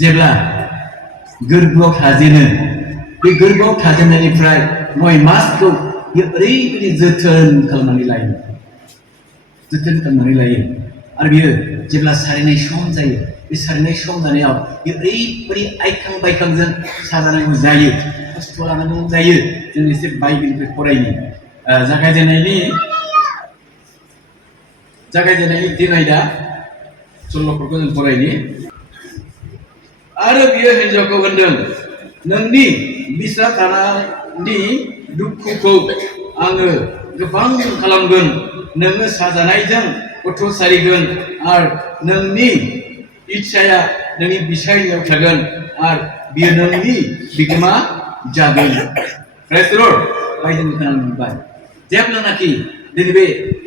जेब्ला गोरबोआव थाजेनो बे गोरबोआव थाजेननायनिफ्राय 9 मासखौ ओरैबायदि जोथोन खालामनानै लायो आरो बियो जेब्ला सारिनाय सम जायो बे सारिनाय सम जानायाव बे ओरैबायदि आइखां बायखांजों साजानांगौ जायो खस्थ' लानांगौ जायो जों एसे बाइबेलनिफ्राय फरायनि जागायजेननायनि दिन आयदा सल'फोरखौ जों फरायनि आरो बियो हिन्जावखौ होनदों नोंनि बिसा थानायनि दुखुखौ आङो गोबां खालामगोन नोङो साजानायजों गथ' सारिगोन आरो नोंनि इच्छाया नोंनि बिसायनियाव थागोन आरो बियो नोंनि बिगोमा जागोन प्रेज द लर्ड बायजों खोनानो मोनबाय जेब्लानाखि दिनै बे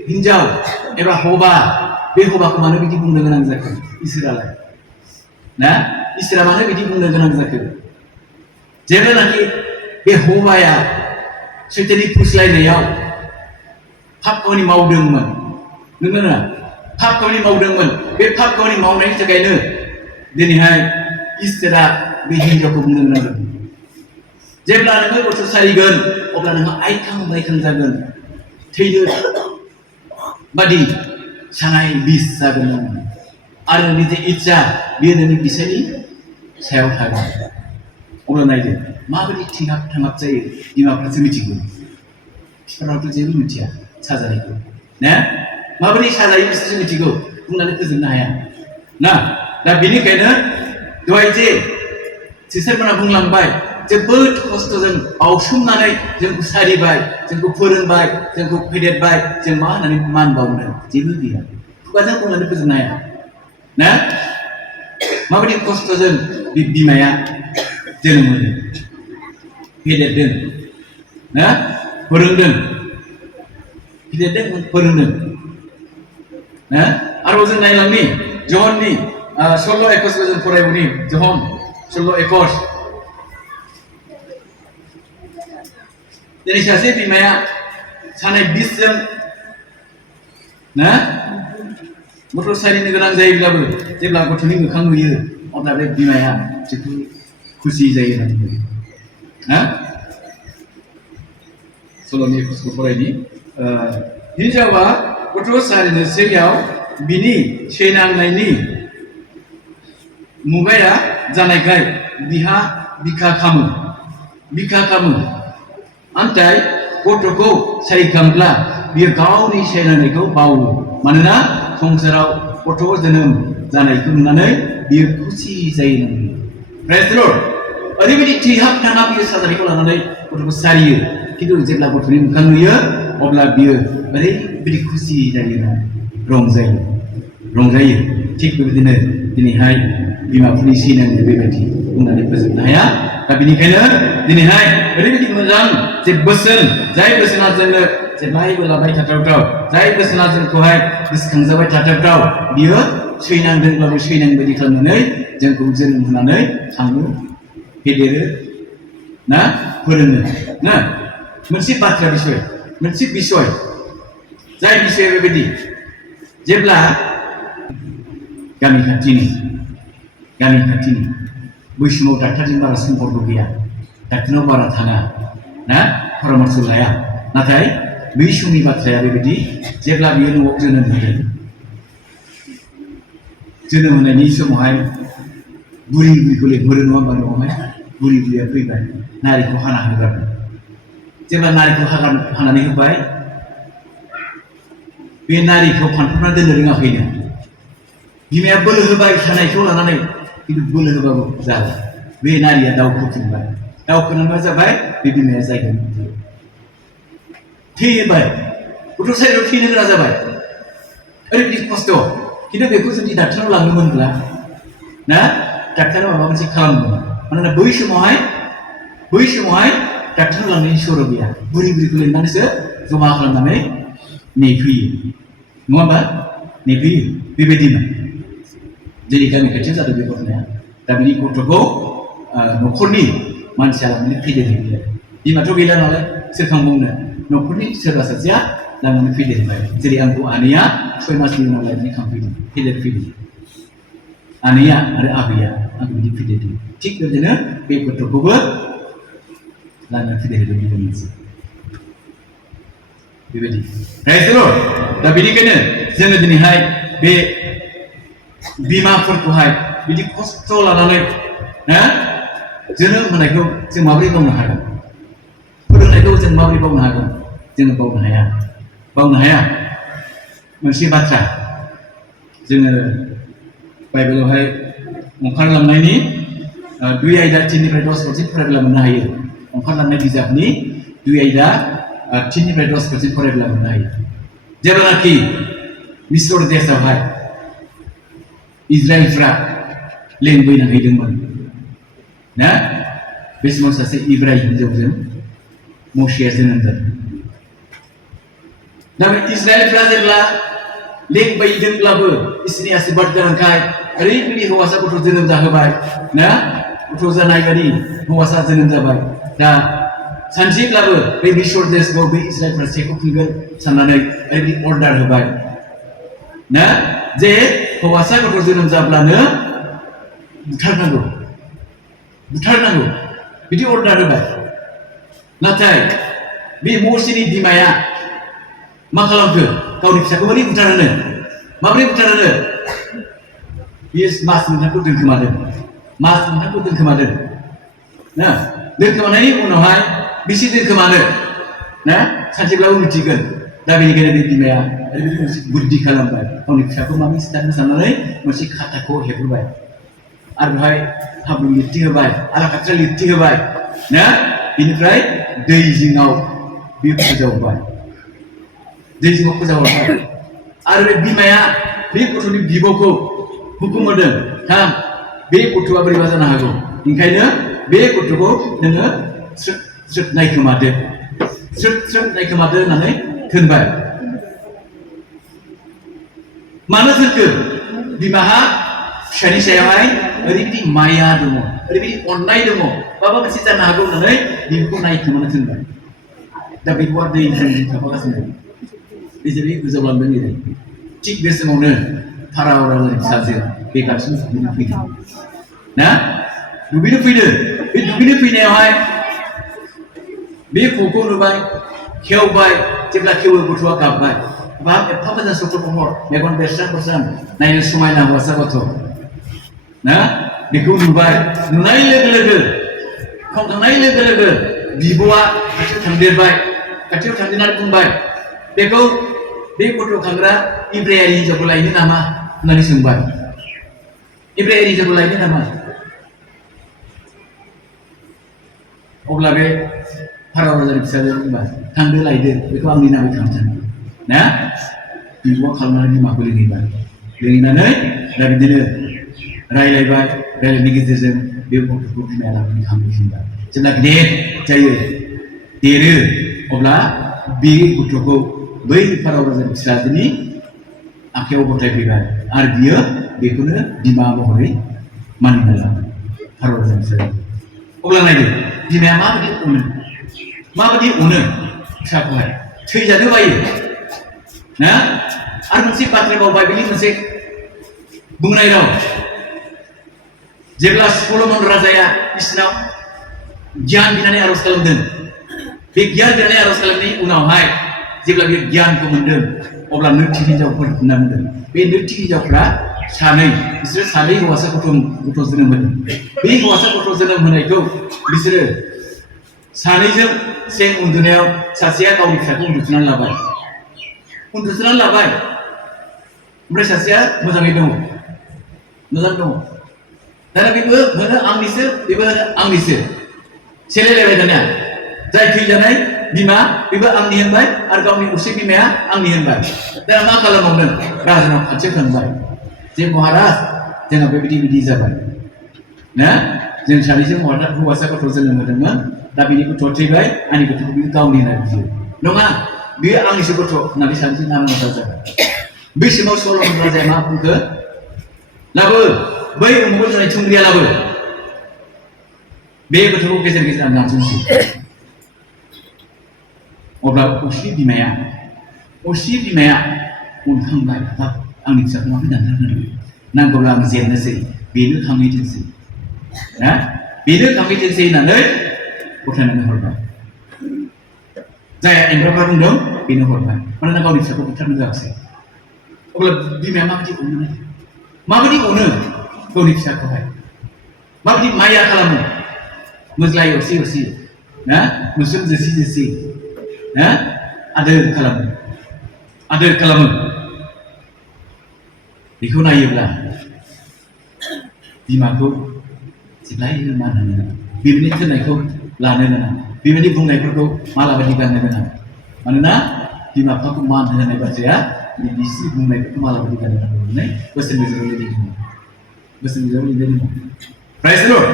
हिन्जाव एबा हबा बे हबाखौ मानो बिदि बुंनो गोनां जाखो इसोरालाय ना इसोरा मानो बिदि बुंनो गोनां जाखो जेब्लानाखि बे हबाया सैताननि फुस्लायनायाव पाप खामानि मावदोंमोन नंगौना पाप खामानि मावदोंमोन बे पाप खामानि मावनायनि थाखायनो दिनैहाय इसोरा बे हिन्जावखौ बुंनो गोनां जादों जेब्ला नोङो गथ' सारिगोन अब्ला नोङो आइखां बायखां जागोन थैनो बादि सानाय बिस जागोन आरो नोंनि जे इच्छा बेयो नोंनि बिसायनि सायाव थागोन अब्ला नायदो माबायदि थिंहाब थांहाब जायो बिमाफ्रासो मिथिगौ बिफाफ्राथ' जेबो मिथिया साजानायखौ ना माबायदि साजायो बिसोरसो मिथिगौ बुंनानै फोजोबनो हाया ना दा बेनिखायनो दहाय जे सिस्टारमोना बुंलांबाय जोबोद खस्थ'जों बावसोमनानै जोंखौ सारिबाय जोंखौ फोरोंबाय जोंखौ फेदेरबाय जों मा होननानै मान बावनो जेबो गैया खुगाजों बुंनानै फोजोबनो हाया ना माबायदि खस्थ'जों बिमाया जोनोम मोनो फेदेरदों ना फोरोंदों ना आरोबाव जों नायलांनि जहननि 16:21 जों फरायबोनि जहन 16:21 दिनै सासे बिमाया सानाय बिसजों ना गथ' सारिनो गोनां जायोब्लाबो जेब्ला गथ'नि मोखां नुयो अब्ला बे बिमाया जोबोद खुसि जायो ना सल'नि एपिस'डखौ फरायनि हिन्जावा गथ' सारिनोसैयाव बिनि सैनांनायनि मुगाया जानायखाय बिहा बिखा खामो नाथाय गथ'खौ सारिखांब्ला बियो गावनि सैनांनायखौ बावो मानोना संसाराव गथ' जोनोम जानायखौ नुनानै बियो खुसि जायो प्रेज द लर्ड ओरैबायदि थिहाब थांहाब बियो साजानायखौ लानानै गथ'खौ सारियो खिन्थु जेब्ला गथ'नि मोखां नुयो अब्ला बियो ओरैबायदि खुसि जायो रंजायो थिग बेबायदिनो दिनैहाय बिमाफोरनि सैनांनाय बेबायदि बुंनानै फोजोबनो हाया दा बेनिखायनो दिनैहाय ओरैबायदि मोजां जे बोसोन जाय बोसोना जोंनो जेब्लायबो लाबाय थाथावथाव जाय बोसोना जोंखौहाय गोसोखांजाबाय थाथावथाव बियो सैनांदोंब्लाबो सैनांबायदि खालामनानै जोंखौ जोनोम होनानै थाङो फेदेरो ना फोरोङो ना मोनसे बाथ्रा मोनसे बिसय जाय बिसया बेबायदि जेब्ला गामि खाथिनि बै समाव डाक्टारजों बारा सम्पर्क गैया डाक्टारनाव बारा थाङा ना परामर्श लाया नाथाय बै समनि बाथ्राया बेबायदि जेब्ला बियो न'आव जोनोम होनायनि समावहाय बुरिखौ लेंहरो नङा होमबा न'आवहाय बुरिया फैबाय नारिखौ हाना होगारबाय जेब्ला नारिखौ हानानै होबाय बे नारिखौ फानफ्रबना दोननो रोङाखैनो बिमाया बोलो होबाय सानायखौ लानानै खिन्थु बोलो होबाबो जाला बे नारिया दावखोफिनबाय मा जाबाय बे बिमाया जायगा थैबाय गथ' सारियाव थैनो गोनां जाबाय ओरैबायदि खस्थ' खिन्थु बेखौ जुदि डाक्टारनाव लांदोंमोनब्ला ना डाक्टारा माबा मोनसे खालामदोंमोन मानोना बै समावहाय डाक्टारनाव लांनायनि सर' गैया बुरिखौ लिंनानैसो जमा खालामनानै नेफैयो नङा होमबा नेफैयो बेबायदिमोन जोंनि गामि खाथियाव जादों बे घटनाया दा बिनि गथ'खौ न'खरनि मानसिया लानानै फेदेरहैयो बिमाथ' गैला नालाय सोरखां बुंनो न'खरनि सोरबा सासेया लानानै फेदेरबाय जेरै आंखौ आनैया 6 मासनि उनाव लायनानै खांफैदों फेदेरफैदों आनैया आरो आबैया आंखौ बिदि फेदेरदों थिग बेबायदिनो बे गथ'खौबो लाना फेदेरदों बेबो मोनसे बेबायदि रायजो दा बेनिखायनो जोङो दिनैहाय बे बिमाफोरखौहाय बिदि खस्थ' लानानै जोनोम होनायखौ जों माबोरै बावनो हागोन फोरोंनायखौ जों माबोरै बावनो हागोन जोङो बावनो हाया मोनसे बाथ्रा जोङो बाइबेलावहाय ओंखारलांनायनि 2 आयदा 3निफ्राय 10% फरायब्ला मोननो हायो ओंखारलांनाय बिजाबनि 2 आयदा 3निफ्राय 10% फरायब्ला मोननो हायो जेब्लानाखि मिस्र देशआवहाय इजराइलफ्रा लेंबोनो हैदोंमोन ना बे समाव सासे इब्राय हिनजावजों मसेया जोनोम जादों दा बे इजराइलफ्रा जेब्ला लेंबायदोंब्लाबो इसोरनि आशीर्बाद गोनांखाय ओरैबायदि हौवासा गथ' जोनोम जाहोबाय ना गथ' जानाय बायदि हौवासा जोनोम जाबाय दा सानसेब्लाबो बे मिस्र देशखौ बे इजराइलफ्रा सेख'फिनगोन साननानै ओरैबायदि अर्डार होबाय ना जे हौवासा गथ' जोनोम जाब्लानो बुथारनांगौ बिदि अर्डार होबाय नाथाय बे मसेनि बिमाया मा खालामखो गावनि फिसाखौ बोरै माबोरै बुथारनो बियो मास मोनथामखौ दोनखोमादों ना दोनखोमानायनि उनावहाय बेसे दोनखोमानो ना सानसेब्लाबो मिथिगोन दा बेनिखायनो बे बिमाया ओरैबायदि मोनसे बुद्धि खालामबाय गावनि फिसाखौ माबोरै सिथारनो साननानै मोनसे खाथाखौ हेबबाय आरो बेवहाय हाब्रु लिरथि होबाय आलाखाथ्रा लिरथि होबाय ना बेनिफ्राय दै जिङाव बे फोजावबाय आरो बे बिमाया बे गथ'नि बिब'खौ हुकुम होदों थां बे गथ'आ बोरैबा जानो हागौ ओंखायनो बे गथ'खौ नोङो स्रोद नायखोमादो होननानै थोनबाय मानो थोनखो बिमाहा फिसानि सायावहाय ओरैबायदि माया दङ ओरैबायदि अननाय दङ माबा मोनसे जानो हागौ होननानै बिब'खौ नायखोमानो थोनबाय दा बिब'आ दैजों थाफागासिनो बिजोंनि गोजावलांदों एरै थिग बे समावनो फाराव राजानि फिसाजो बे गाबसिन दुगैनो फैदों ना दुगैनो फैनायावहाय बे ख'खौ नुबाय खेवबाय जेब्ला खेवो गथ'आ गाबबाय बाब एफा मोजां सथ' महर मेगन बेरस्रां नायनो समायना हौवासा गथ' ना बेखौ नुबाय नुनाय लोगो खामखांनाय लोगो बिब'आ खाथियाव थांदेरनानै बुंबाय बेखौ बे गथ' खांग्रा इब्रायारि हिनजावखौ लायनो नामा होननानै सोंबाय इब्रायारि हिनजावखौ लायनो नामा अब्ला बे फाराव राजानि फिसाजोआ बुंबाय थांदो लायदो बेखौ आंनि नामै खालामजानो ना बिब'आ खालामनानै बिमाखौ लिंहैनानै दा बिदिनो रायलायनायनि गेजेरजों बे गथ'खौ बिमाया लानानै खांफिनबाय जेब्ला गिदिर जायो देरो अब्ला बे गथ'खौ बै फाराव राजानि फिसाजोनि आखायाव गथायफैबाय आरो बियो बेखौनो बिमा महरै मानिना लाबाय फाराव राजानि फिसाजो अब्ला नायदो बिमाया माबायदि अनो फिसाखौहाय थैजानो बायो ना आरो मोनसे बाथ्रायाव बाइबेलनि मोनसे बुंनाय राव जेब्ला सल'मन राजाया इसोरनाव गियान बिनानै आर'ज खालामदों बे गियान बिनानै आर'ज खालामनायनि उनावहाय जेब्ला बे गियानखौ मोनदों अब्ला 9 हिनजावफोर होनना बुंदों बे 9 हिनजावफ्रा बिसोरो सानै हौवासा गथ' जोनोम होदों बे हौवासा गथ' जोनोम होनायखौ बिसोरो सानैजों सेन उन्दुनायाव सासेया गावनि फिसाखौ उन्दुथुनानै लाबाय ओमफ्राय सासेया मोजां दङ दाना बेबो होनो आंनिसो बेबो होनो आंनिसो सेलायलायबाय दानिया जाय थैजानाय बिमा बेबो आंनि होनबाय आरो गावनि असे बिमाया आंनि होनबाय दाना मा खालामबावनो राजानाव खाथियाव थांबाय जे महाराज जोंहा बेबायदि जाबाय ना जों सानैजों हौवासा गथ' जोनोम होदोंमोन दा बिनि गथ'आ थैबाय आंनि गथ'खौ बियो गावनि होननानै बियो नङा बियो आंनिसो गथ' होननानै सानैजों नाम जाबाय बै समाव सल'मन राजाया मा बुंखो लाबो बै उमुगाव जानाय थुंग्रिया लाबो बे गथ'खौ गेजेर आं नारजोंसै अब्ला असे बिमाया उनखांबाय हाब आंनि फिसाखौ माबोरै दानथारनो नांगौब्ला आं जेननोसै बेनो खांहैथोंसै ना बेनो कम्पिटेन्सि होननानै गथायनानै हरबाय जाय एम्ब्राफ्रा बुंदों बेनो हरबाय मानोना गावनि फिसाखौ बुथारनो होआसै अब्ला बिमाया माबायदि अनो माबायदि अनो गावनि फिसाखौहाय माबायदि माया खालामो मोज्लाय असे असे ना मोस्रोम जोसि जोसि ना आदोर खालामो बेखौ नायोब्ला बिमाखौ जेब्लायबो मान होनो नाङा बिमानि थिननायखौ लानो नाङा बिमानि बुंनायफोरखौ मालाबादि गाननो नाङा मानोना बिमा बिफाखौ मान होनाय बाथ्राया बिसि बुंनायफोरखौ मालाबादि गाननो नाङा होननानै बोसोन बिजाबाव लिरनाय दङ। Praise the Lord.